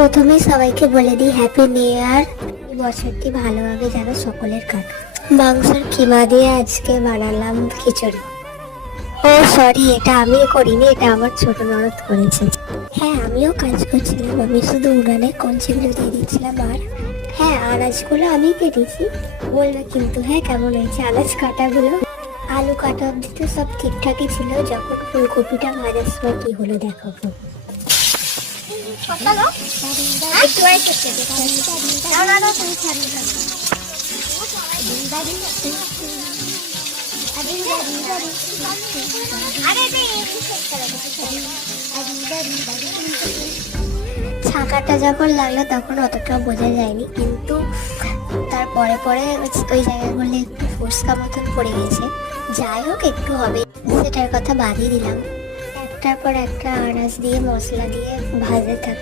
প্রথমে সবাইকে বলে দিই হ্যাপি নিউ ইয়ার বছরটি ভালোভাবে যেন সকলের কাটে মাংসের কিমা দিয়ে আজকে বানালাম খিচুড়ি। ও সরি এটা আমি করিনি, এটা আমার ছোট ননদ করেছে। হ্যাঁ আমিও কাজ করছিলাম, আমি শুধু উনানে কঞ্চিগুলো দিয়ে দিচ্ছিলাম আর হ্যাঁ আনাজগুলো আমি কেটেছি বলবে কিন্তু হ্যাঁ কেমন হয়েছে? আনাজ কাটাগুলো, আলু কাটা অব্দি তো সব ঠিকঠাকই ছিল, যখন ফুলকপিটা ভাজার সময় কি হলো দেখাবো। ছাকাটা যখন লাগল তখন অতটা বোঝা যায়নি, কিন্তু তারপরে পরে ওই জায়গাগুলো একটু ফুসকা মতন পড়ে গেছে। যাই হোক, একটু হবে। সেটার কথা বাদই দিলাম। একটার পর একটা আনাজ দিয়ে মশলা দিয়ে ভাজতে থাক